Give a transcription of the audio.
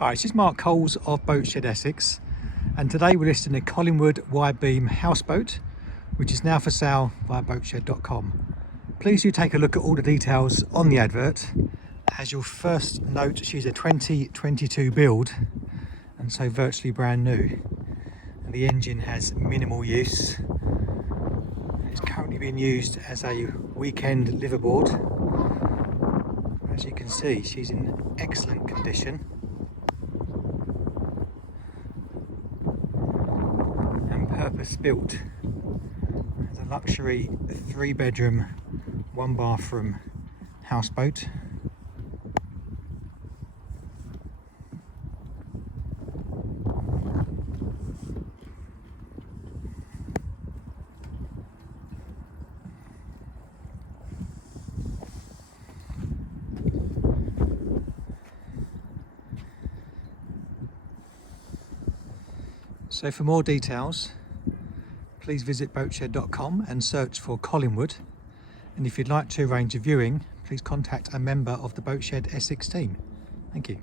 Hi, this is Mark Coles of Boatshed Essex, and today we're listing a Collingwood wide beam houseboat which is now for sale via boatshed.com. Please do take a look at all the details on the advert. As you'll first note, she's a 2022 build and so virtually brand new, and the engine has minimal use. It's currently being used as a weekend liverboard. As you can see, she's in excellent condition and purpose built as a luxury 3-bedroom 1-bathroom houseboat. So for more details, please visit boatshed.com and search for Collingwood. And if you'd like to arrange a viewing, please contact a member of the Boatshed Essex team. Thank you.